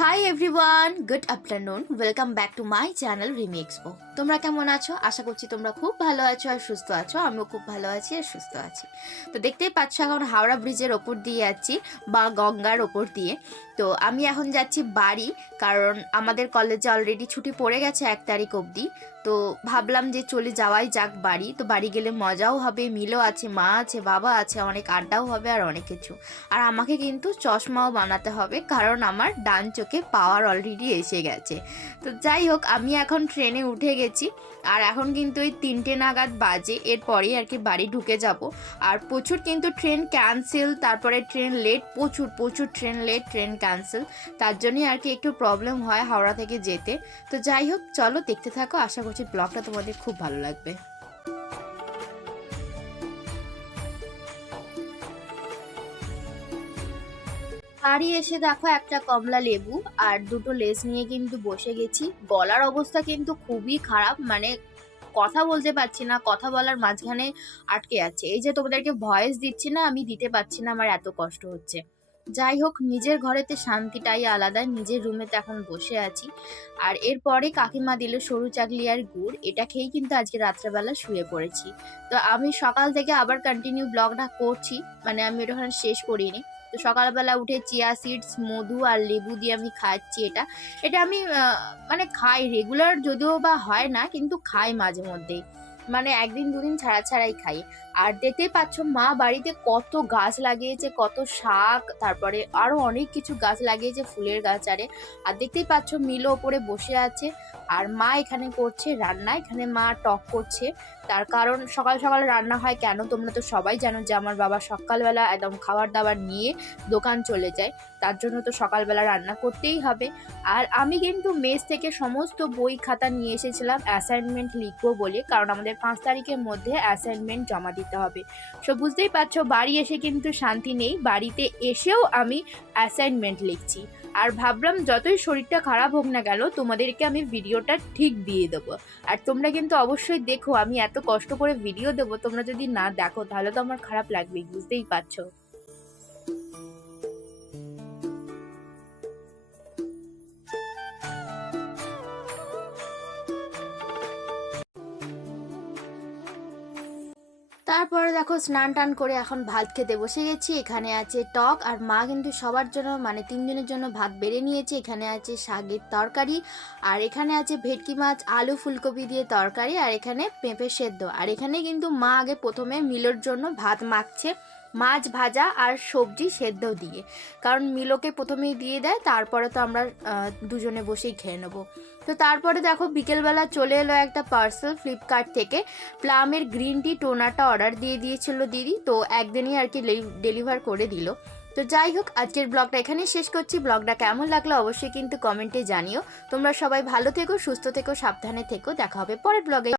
Hi everyone, good afternoon. Welcome back to my channel Rimi expo. তোমরা কেমন আছো? আশা করছি তোমরা খুব ভালো আছো আর সুস্থ আছো। আমিও খুব ভালো আছি আর সুস্থ আছি। তো দেখতেই পাচ্ছ এখন হাওড়া ব্রিজের ওপর দিয়ে যাচ্ছি, বা গঙ্গার ওপর দিয়ে। তো আমি এখন যাচ্ছি বাড়ি, কারণ আমাদের কলেজে অলরেডি ছুটি পড়ে গেছে 1 তারিখ অবধি। তো ভাবলাম যে চলে যাওয়াই যাক বাড়ি। তো বাড়ি গেলে মজাও হবে, মিলও আছে, মা আছে, বাবা আছে, অনেক আড্ডাও হবে আর অনেক কিছু। আর আমাকে কিন্তু চশমাও বানাতে হবে, কারণ আমার ডান চোখে পাওয়ার অলরেডি এসে গেছে। তো যাই হোক, আমি এখন ট্রেনে উঠে গেছি। আর এখন কিন্তু এই 3টে নাগাদ বাজে, এরপরেই আর কি বাড়ি ঢুকে যাব। আর প্রচুর কিন্তু ট্রেন ক্যান্সেল, তারপরে ট্রেন লেট, প্রচুর প্রচুর ট্রেন লেট, ট্রেন ক্যান্সেল। তার জন্যই আর কি একটু প্রবলেম হয় হাওড়া থেকে যেতে। তো যাই হোক, চলো দেখতে থাকো, আশা করছি ব্লগটা তোমাদের খুব ভালো লাগবে। বাড়ি এসে দেখো একটা কমলা লেবু আর দুটো লেস নিয়ে কিন্তু বসে গেছি। গলার অবস্থা কিন্তু খুবই খারাপ, মানে কথা বলতে পারছি না, কথা বলার মাঝখানে আটকে যাচ্ছে। এই যে তোমাদেরকে ভয়েস দিচ্ছি না, আমি দিতে পারছি না, আমার এত কষ্ট হচ্ছে। যাই হোক, নিজের ঘরেতে শান্তিটাই আলাদা। নিজের রুমেতে এখন বসে আছি। আর এরপরে কাকিমা দিল সরু চাকলি আর গুড়, এটা খেয়েই কিন্তু আজকে রাত্রেবেলা শুয়ে পড়েছি। তো আমি সকাল থেকে আবার কন্টিনিউ ব্লগটা করছি, মানে আমি ওটা শেষ করিনি। তো সকালবেলা উঠে চিয়া সিডস, মধু আর লেবু দিয়ে আমি খাচ্ছি। এটা এটা আমি মানে খাই রেগুলার, যদিও বা হয় না, কিন্তু খাই মাঝে মধ্যেই, মানে একদিন দুদিন ছাড়া ছাড়াই খাই। আর দেখতেই পাচ্ছ মা বাড়িতে কত গাছ লাগিয়েছে, কত শাক, তারপরে আরো অনেক কিছু গাছ লাগিয়েছে, ফুলের গাছ। আর দেখতেই পাচ্ছ মিলো ওপরে বসে আছে। আর মা এখানে করছে রান্না, এখানে মা টক করছে। তার কারণ সকাল সকাল রান্না হয় কেন, তোমরা তো সবাই জানো যে আমার বাবা সকালবেলা একদম খাবার দাবার নিয়ে দোকান চলে যায়। তার জন্য তো সকালবেলা রান্না করতেই হবে। আর আমি কিন্তু মেস থেকে সমস্ত বই খাতা নিয়ে এসেছিলাম অ্যাসাইনমেন্ট লিখবো বলে, কারণ আমাদের 5 তারিখের মধ্যে অ্যাসাইনমেন্ট জমা দিতে হবে। সো বুঝতেই পারছো বাড়ি এসে কিন্তু শান্তি নেই, বাড়িতে এসেও আমি অ্যাসাইনমেন্ট লিখছি। আর ভাবলাম যতই শরীরটা খারাপ হোক না কেন, তোমাদেরকে আমি ভিডিওটা ঠিক দিয়ে দেবো। আর তোমরা কিন্তু অবশ্যই দেখো, আমি এত কষ্ট করে ভিডিও দেবো, তোমরা যদি না দেখো তাহলে তো আমার খারাপ লাগবেই, বুঝতেই পারছো। তারপরে দেখো স্নান টান করে এখন ভাত খেতে বসে গেছি। এখানে আছে টক, আর মা কিন্তু সবার জন্য মানে 3 জনের জন্য ভাত বেড়ে নিয়েছে। এখানে আছে শাকের তরকারি, আর এখানে আছে ভেটকি মাছ, আলু ফুলকপি দিয়ে তরকারি, আর এখানে পেঁপে সেদ্ধ। আর এখানে কিন্তু মা আগে প্রথমে মিলোর জন্য ভাত মাখছে, মাছ ভাজা আর সবজি সেদ্ধ দিয়ে। কারণ মিলোকে প্রথমেই দিয়ে দেয়, তারপরে তো আমরা দুজনে বসেই খেয়ে নেবো। তো তারপরে দেখো বিকেলবেলা চলে এলো একটা পার্সেল ফ্লিপকার্ট থেকে। প্লামের গ্রিন টি টোনারটা অর্ডার দিয়ে দিয়েছিল দিদি, তো একদিনই আর কি ডেলিভার করে দিল। তো যাই হোক, আজকের ব্লগটা এখানেই শেষ করছি। ব্লগটা কেমন লাগলো অবশ্যই কিন্তু কমেন্টে জানিও। তোমরা সবাই ভালো থেকো, সুস্থ থেকো, সাবধানে থেকো। দেখা হবে পরের ব্লগে।